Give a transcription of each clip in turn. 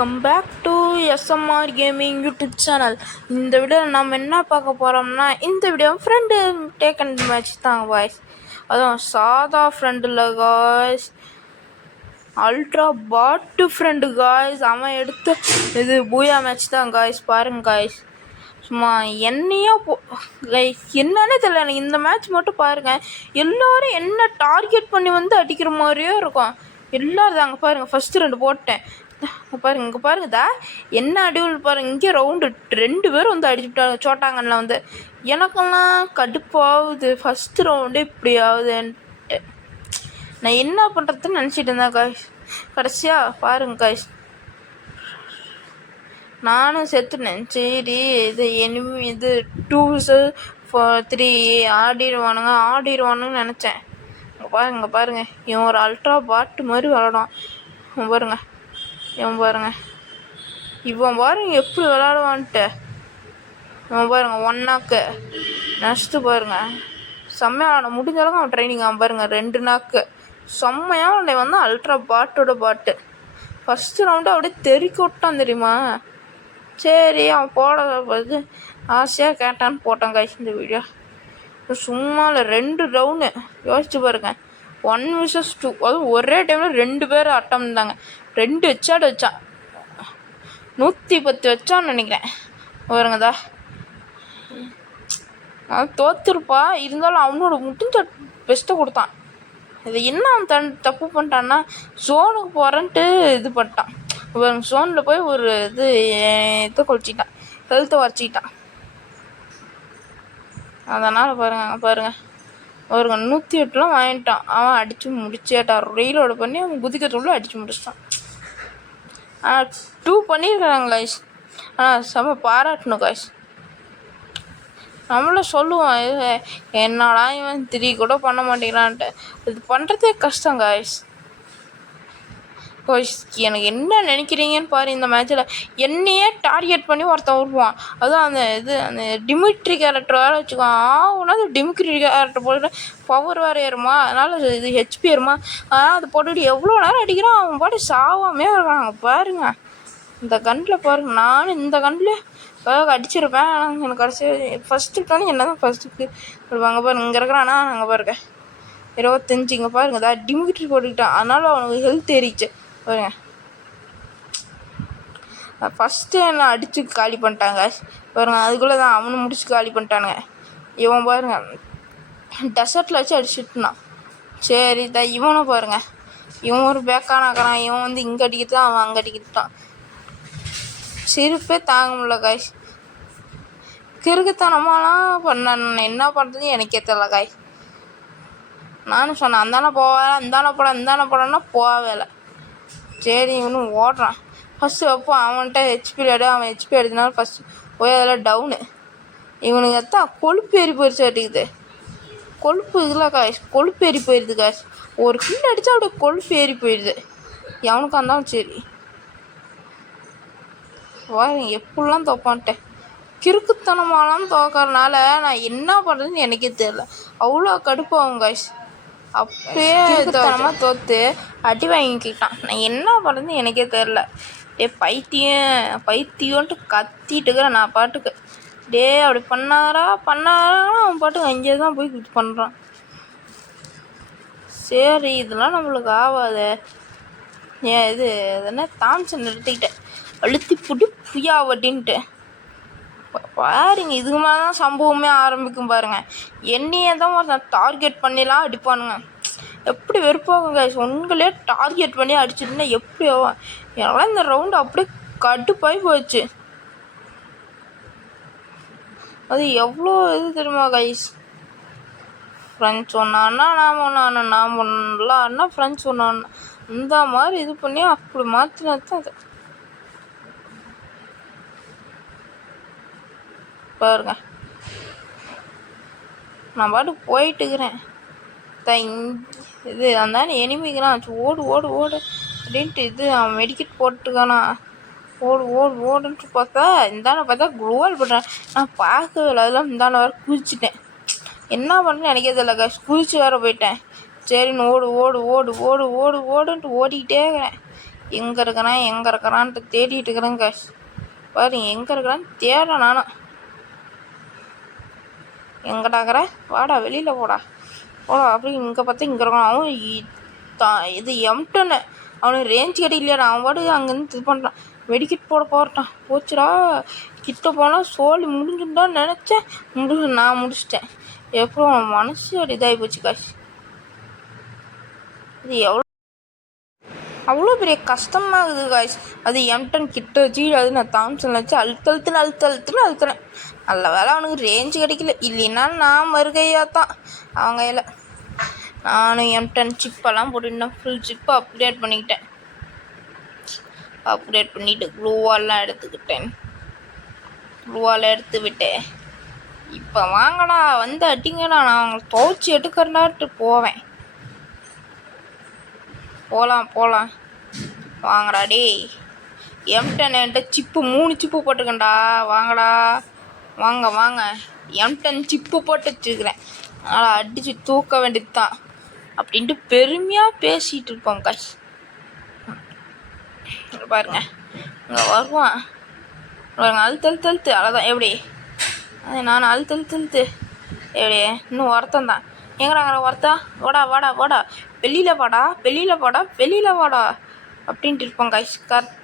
Welcome back to SMR gaming YouTube channel. இந்த வீடியோவில் நம்ம என்ன பார்க்க போகிறோம்னா, இந்த வீடியோ ஃப்ரெண்டு டேக்கன் மேட்ச் தான் காய்ஸ். அதுவும் சாதா ஃப்ரெண்டில் காய்ஸ், அல்ட்ரா பாட்டு ஃப்ரெண்டு காய்ஸ். அவன் எடுத்த இது பூயா மேட்ச் தான் காய்ஸ். பாருங்க காய்ஸ், சும்மா என்னையோ கைஸ் என்னன்னே தெரியல எனக்கு. இந்த மேட்ச் மட்டும் பாருங்கள், எல்லோரும் என்ன டார்கெட் பண்ணி வந்து அடிக்கிற மாதிரியே இருக்கும். எல்லோரும் அங்கே பாருங்கள், ஃபஸ்ட்டு 2 போட்டேன் பாருங்க. இங்கே பாருங்கதா என்ன அடிவுள் பாருங்க. இங்கே ரவுண்டு 2 பேர் வந்து அடிச்சுட்டாங்க சோட்டாங்கல்ல வந்து. எனக்கெல்லாம் கடுப்பாகுது, ஃபஸ்ட்டு ரவுண்டு இப்படி ஆகுதுன்ட்டு. நான் என்ன பண்ணுறதுன்னு நினச்சிட்டு இருந்தேன் காய்ஸ். கடைசியாக பாருங்க காய்ஸ், நானும் செத்துனேன். சரி இது இது 2-3 ஆடிடுவானுங்கன்னு நினச்சேன். இங்கே பாருங்க இவன் ஒரு அல்ட்ரா பாட்டு மாதிரி விளாடுவான். இவன் பாருங்க எப்படி விளாடுவான்ட்டு. இவன் பாருங்க 1 நாக்கு. நெக்ஸ்ட்டு பாருங்க செம்மையாக முடிஞ்ச அளவுக்கு அவன் ட்ரைனிங். அவன் பாருங்க 2 நாக்கு. செம்மையாக அவனை வந்து அல்ட்ரா பாட்டோட பாட்டு. ஃபஸ்ட்டு ரவுண்டு அப்படியே தெறிக்க விட்டான் தெரியுமா. சரி அவன் போட பார்த்து ஆசையாக கேட்டான்னு போட்டான் காய்ச்சி. இந்த வீடியோ சும்மா இல்லை, 2 ரவுண்டு யோசிச்சு பாருங்க. 1 vs 2, அதுவும் ஒரே டைமில் 2 பேர் அட்டம் இருந்தாங்க. 2 ஹெட்ஷாட் வச்சான், 110 வச்சான்னு நினைக்கிறேன். பாருங்கதா அவன் தோத்துருப்பா, இருந்தாலும் அவனோட முடிஞ்ச பெஸ்ட்டை கொடுத்தான். இது என்ன அவன் தப்பு பண்ணிட்டான்னா, ஜோனுக்கு போகிறேன்ட்டு இது பண்ணிட்டான். ஜோனில் போய் ஒரு இதை குளிச்சிட்டான், ஹெல்த்தை வரைச்சிக்கிட்டான். அதனால் பாருங்க 108லாம் வாங்கிட்டான். அவன் அடித்து முடிச்சேட்டான். ரீலோடு பண்ணி அவன் குதிக்கிறதுக்குள்ளே அடித்து முடிச்சிட்டான். 2 பண்ணியிருக்கிறாங்க காய்ஸ். செம்ம பாராட்டணும் காய்ஸ். நம்மளும் சொல்லுவோம், என்னடா இவன் 3 கூட பண்ண மாட்டேங்கிறான்ட்டு. இது பண்ணுறதே கஷ்டம் காய்ஸ். எனக்கு என்ன நினைக்கிறீங்கன்னு பாரு. இந்த மேட்ச்சில் என்னையே டார்கெட் பண்ணி ஒருத்தன் வருவான். அதுவும் அந்த டிமிட்ரி கேரக்டர் வேறு வச்சுக்குவான். அது டிமிட்ரி கேரக்டர் போட்டு பவர் வேறு ஏறுமா, அதனால் இது ஹெச்பி ஏறுமா. ஆனால் அது போட்டுட்டு எவ்வளோ நேரம் அடிக்கிறான், அவன் பாட்டு சாவாமே இருக்காங்க பாருங்க. இந்த கண்ணில் பாருங்க, நானும் இந்த கண்ணில் அடிச்சிருப்பேன். ஆனால் எனக்கு கடைசி ஃபஸ்ட்டு தானே என்ன தான் ஃபஸ்ட்டுக்கு அங்கே பாருங்க. இங்கே இருக்கிறானா அங்கே பாருங்க 25. இங்கே பாருங்க தான் டிமிட்ரி போட்டுக்கிட்டான், அதனால் அவனுக்கு ஹெல்த் ஏறிச்சு பாருங்க. ஃபஸ்ட்டு என்ன அடித்து காலி பண்ணிட்டாங்க பாருங்க. அதுக்குள்ளே தான் அவனு முடிச்சு காலி பண்ணிட்டானுங்க. இவன் பாருங்க டெசர்ட்டில் வச்சு அடிச்சுட்டுனான். சரி தான் இவனும் பாருங்க, இவன் ஒரு பேக்கானாக்கிறான். இவன் வந்து இங்கே அடிக்கிட்டான், அவன் அங்கே அடிக்கிட்டான். சிரிப்பே தாங்க முடியல காய்ஸ். கிறுக்குத்தனமாலாம் பண்ண என்ன பண்ணுறது எனக்கே தெரியல காய்ஸ். நானும் சொன்னேன் அந்தானே போவேன், இந்தானே போடன்னா போகவே இல்லை. சரி இவனும் ஓடுறான். ஃபஸ்ட்டு வைப்போம் அவன்கிட்ட ஹெச்பி ஆடு. அவன் ஹெச்பி அடிச்சனால ஃபஸ்ட்டு போய் அதில் டவுனு. இவனுக்கு எத்தான் கொழுப்பு ஏறி போயிடுச்சு அடிக்குது. கொழுப்பு இதில் காய்ஸ், கொழுப்பு ஏறி போயிடுது காய்ஸ். ஒரு கில் அடித்தா அப்படியே கொழுப்பு ஏறி போயிடுது எவனுக்கு இருந்தாலும். சரி எப்படிலாம் தோப்பான்ட்டேன். கிறுக்குத்தனமாலாம் தோக்கறனால நான் என்ன பண்ணுறதுன்னு எனக்கே தெரியல. அவ்வளோ கடுப்பாகும் காய்ஸ். அப்படியே தரமாக தோற்று அடி வாங்கிக்கிட்டான். நான் என்ன பண்ணுறதுன்னு எனக்கே தெரில. பைத்தியம்ன்ட்டு கத்திட்டு இருக்கிறேன் நான் பாட்டுக்கு. அப்படி பண்ணாரா அவன் பாட்டுக்கு அங்கேயே தான் போய் இது பண்ணுறான். சரி இதெல்லாம் நம்மளுக்கு ஆகாது. இது என்ன தாம்சன் எடுத்துக்கிட்டேன், அழுத்தி போட்டு புயா வட்டின்ட்டு பாருங்க. இதுக்கு மேலே தான் சம்பவமே ஆரம்பிக்கும் பாருங்க. என்னையே தான் ஒருத்தன் டார்கெட் பண்ணிலாம் அடிப்பானுங்க. எப்படி வெறுப்பாகும் காய்ஸ். உங்களே டார்கெட் பண்ணி அடிச்சுட்டுனா எப்படி ஆகும். எனக்கெல்லாம் இந்த ரவுண்டு அப்படியே கடுப்பாகி போச்சு. அது எவ்வளோ இது தெரியுமா காய்ஸ். ஃப்ரெண்ட்ஸ் ஒன்றான்னா நான் ஒன்றான்னா ஃப்ரெண்ட்ஸ் ஒன்றான்னா இந்த மாதிரி இது பண்ணி அப்படி மாற்றினது தான் அது பாருங்க. நான் பாட்டுக்கு போயிட்டுக்கிறேன். இது அந்த எனிமிக்கிறான். ஓடு அப்படின்ட்டு இது அவன் மெடிக்கெட் போட்டுருக்கானா. ஓடுன்ட்டு பார்த்தா குளோவல் பண்ணுறான். நான் பார்க்கவே இல்லை. அதெல்லாம் இந்தாண்ட வேறு குதிச்சிட்டேன். என்ன பண்ணுறேன்னு எனக்கே தெரியல காய்ஸ். குதிச்சு வேறு போயிட்டேன். சரின்னு ஓடுன்ட்டு ஓடிக்கிட்டே இருக்கிறேன். எங்கே இருக்கிறான்ட்டு தேடிட்டு இருக்கிறேன் காய்ஸ். பாருங்க எங்கே இருக்கிறான்னு தேட நானும். எங்கடா இருக்கிற, வாடா வெளியில் போடா அப்படி இங்கே பார்த்தா இங்கே இருக்கான். அவன் இது எம்டன்னு அவனுக்கு ரேஞ்ச் கிடைக்கலையாடா. அவன் பாடு அங்கேருந்து இது பண்ணுறான். மெடிக்கெட் போட போட்டான். போச்சுடா, கிட்ட போனால் சோழி முடிஞ்சுட்டான்னு நினச்சேன். நான் முடிச்சிட்டேன். எப்போ மனசு அப்படி இதாகி போச்சு காய்ஸ். இது அவ்வளோ பெரிய கஷ்டமாக இருக்குது காய்ஸ். அது எம்டன் கிட்ட வச்சு அது நான் தாம்சன் வச்சு அழுத்துறேன். நல்ல வேலை அவனுக்கு ரேஞ்சு கிடைக்கல. இல்லைன்னா நான் மறுகையாக தான் அவங்க கையில். நானும் எம்டன் சிப்பெல்லாம் போட்டுட்டேன். ஃபுல் சிப்பை அப்டேட் பண்ணிக்கிட்டேன். அப்டேட் பண்ணிவிட்டு க்ளூவாலாம் எடுத்துக்கிட்டேன். க்ளூவால் எடுத்து விட்டேன். இப்போ வாங்கடா வந்து அட்டிங்கடா, நான் அவங்களை துவைச்சி எடுக்கிறனாட்டு போவேன். போகலாம் வாங்கடா டே. எம்டன் என்கிட்ட சிப்பு 3 சிப்பு போட்டுக்கண்டா. வாங்கடா வாங்க. எம்டன் சிப்பு போட்டு வச்சுருக்கிறேன். அதனால் அடித்து தூக்க வேண்டியது தான் அப்படின்ட்டு பெருமையாக பேசிகிட்டு இருப்போம் காய்ஸ். பாருங்க இங்கே வருவான் பாருங்க. அழுத்து அவ்வளோதான். எப்படி அது நான் அழுத்து எப்படி இன்னும் ஒருத்தன் தான். எங்கடாங்கிற ஒருத்தா வாடா வெளியில் வாடா அப்படின்ட்டு இருப்போம் காய்ஸ்.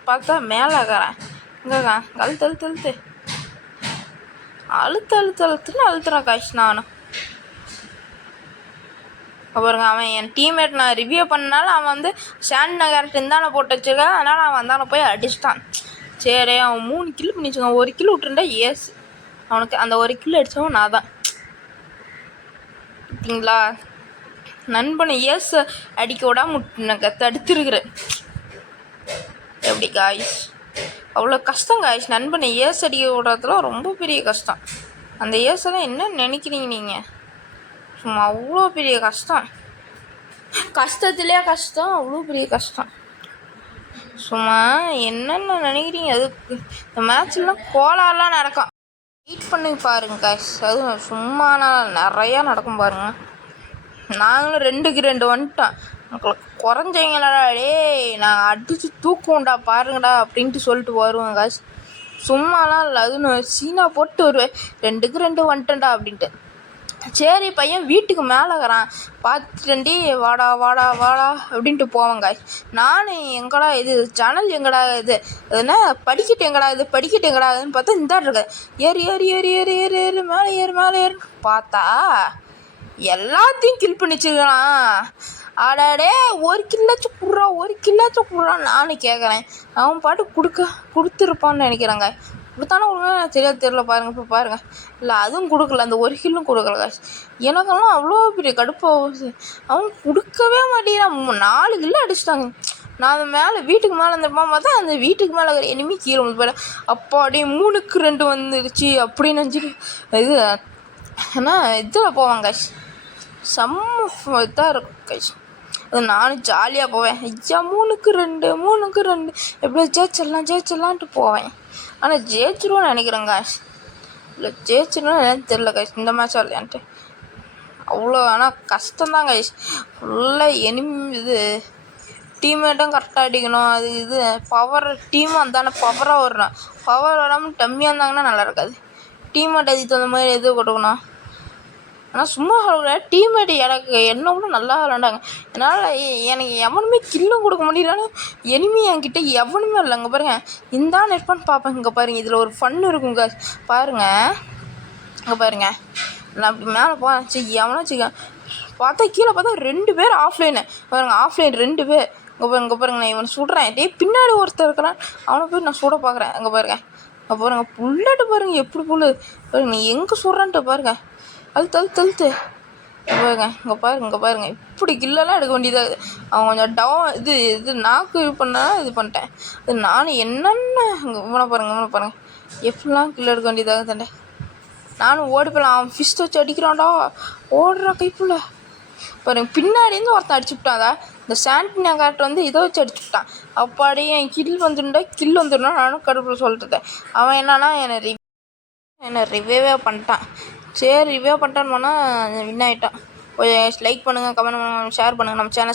பார்த்தா மேலே இருக்கிறேன். இங்கேக்கா அழுத்துன்னு அழுத்துறான் காய்ஸ். நானும் பாருங்க, அவன் என் டீம்மேட் நான் ரிவ்யூ பண்ணனால அவன் வந்து சாண்டினா கேரக்டர் இருந்தானே போட்டு வச்சுருக்கான். அதனால் அவன் வந்தானே போய் அடிச்சிட்டான். சரி, அவன் 3 கிலோ பண்ணி வச்சுக்கான். 1 கிலோ விட்டுருந்தா ஏசு அவனுக்கு. அந்த 1 கிலோ அடித்தவன் நான் தான். பார்த்தீங்களா, நண்பனை ஏசு அடிக்க விடாம தடுத்துருக்குறேன். எப்படி காய்ஸ், அவ்வளோ கஷ்டம் காய்ஸ். நண்பனை ஏசு அடிக்க விடுறதுலாம் ரொம்ப பெரிய கஷ்டம். அந்த ஏசெல்லாம் என்ன நினைக்கிறீங்க நீங்கள்? சும்மா அவ்வளோ பெரிய கஷ்டம். கஷ்டத்துலேயே கஷ்டம், அவ்வளோ பெரிய கஷ்டம். சும்மா என்னென்ன நினைக்கிறீங்க? அது இந்த மேட்ச்லாம் கோலாலாம் நடக்கும். வெயிட் பண்ணி பாருங்க காய்ஸ். அதுவும் சும்மானா நிறையா நடக்கும் பாருங்க. நாங்களும் 2க்கு 2 வந்துட்டோம். உங்களுக்கு குறைஞ்சவங்களாடா டே, நான் அடித்து தூக்குவோண்டா பாருங்கடா அப்படின்ட்டு சொல்லிட்டு வருவேன் காய்ஸ். சும்மாலாம் இல்லை. அதுவும் சீனா போட்டு வருவேன். 2க்கு 2 வந்துட்டேன்டா அப்படின்ட்டு. சரி பையன் வீட்டுக்கு மேலே இருக்கிறான் பார்த்துட்டேன்டி, வாடா அப்படின்ட்டு போவேன் காய்ஸ். நான் எங்கடா இது சேனல், எங்கடா இது என்ன படிக்கட்டு எங்கடாதுன்னு பார்த்தா இந்த இருக்கு. ஏறு மேலே ஏறு பார்த்தா எல்லாத்தையும் கில் பண்ணிச்சிருக்கான். ஆடாடே 1 கில்லாச்சும் குடுறான் நானும் கேட்குறேன். அவன் பாட்டு கொடுத்துருப்பான்னு நினைக்கிறாங்க. கொடுத்தானே ஒழுங்காக தெரியல பாருங்கள். இப்போ பாருங்கள், இல்லை அதுவும் கொடுக்கல, அந்த 1 கில்லும் கொடுக்கல காய்ஸ். எனக்கெல்லாம் அவ்வளோ பெரிய கடுப்பாக அவன் கொடுக்கவே மாட்டேங்கிறான். 4 கில்லு அடிச்சிட்டாங்க. நான் அந்த மேலே வீட்டுக்கு மேலே இருந்தப்போ பார்த்தா அந்த வீட்டுக்கு மேலே இருக்கிற எனிமி கீழே வந்து போயில. அப்பாடி 3க்கு 2 வந்துடுச்சு அப்படின்னு நினச்சிட்டு இது ஆனால் இதில் போவாங்க காய்ஸ். செம்ம இதாக இருக்கும் காய்ஸ். அது நானும் ஜாலியாக போவேன். ஐயா 3க்கு 2 எப்படியோ ஜெயிச்சிடலான்ட்டு போவேன். ஆனால் ஜெயிச்சிருவோன்னு நினைக்கிறேன் காய்ஸ். இல்லை ஜெயிச்சிருவோன்னு என்னன்னு தெரில காய்ஸ் இந்த மேட்ச் வரலையான்ட்டு. அவ்வளோ ஆனால் கஷ்டம்தான் காய்ஸ். ஃபுல்லாக இது டீம்மேட்டும் கரெக்டாக அடிக்கணும். அது இது பவர் டீமும் அந்தான பவராக வரணும். பவர் வராமல் டம்மியாக இருந்தாங்கன்னா நல்லா இருக்காது. டீம்மேட் அதுக்கு தகுந்த மாதிரி எது கொடுக்கணும். ஆனால் சும்மா டீம்மேட் எனக்கு என்ன கூட நல்லா விளாண்டாங்க. என்னால் எனக்கு எவனுமே கில்லும் கொடுக்க முடியலன்னு எனிமி என்கிட்ட எவனுமே இல்லை. அங்கே பாருங்கள், இந்தா நெட்பான்னு பார்ப்பேன். இங்கே பாருங்கள், இதில் ஒரு ஃபன்னு இருக்குங்க பாருங்கள். இங்கே பாருங்கள், நான் அப்படி மேலே போனேன். சரி எவனா வச்சுக்க பார்த்தா கீழே பார்த்தா 2 பேர் ஆஃப்லைனு பாருங்கள். ஆஃப்லைன் 2 பேர். இங்கே பாருங்க, நான் இவனை சுடுறேன். பின்னாடி ஒருத்தர் இருக்கிறான், அவனை போய் நான் சுட பார்க்குறேன். அங்கே பாருங்கள் புல்லட்டு பாருங்கள் எப்படி புல்லு பாருங்க. நீ எங்கே சுடுறான்ட்டு பாருங்கள். அழுத்து இங்கே பாருங்க இப்படி கில்லெல்லாம் எடுக்க வேண்டியதாக இருக்குது. அவன் கொஞ்சம் இது நாக்கு இது பண்ணால் இது பண்ணிட்டேன். இது நானும் என்னென்ன இவனை பாருங்க எப்படிலாம் கில்ல எடுக்க வேண்டியதாக தாண்டே. நானும் ஓடி போகலாம். அவன் ஃபிஸ்ட் வச்சு அடிக்கிறான்டா, ஓடுறா கைப்புள்ள பாருங்க. பின்னாடிருந்து ஒருத்தன் அடிச்சுவிட்டான். இந்த சாண்டினா கேரக்டர் வந்து இதை வச்சு அடிச்சுவிட்டான். அப்பாடியே என் கில் வந்துடும்னா நானும் கடுப்பில் சொல்லிட்டு அவன் என்னன்னா என்னை ரிவ்யூவே பண்ணிட்டான். சரி ரிவ்யூ பண்ணிட்டான்னு போனால் வின் ஆகிட்டான். லைக் பண்ணுங்கள், கமெண்ட் பண்ணுங்கள், ஷேர் பண்ணுங்கள். நம்ம சேனல்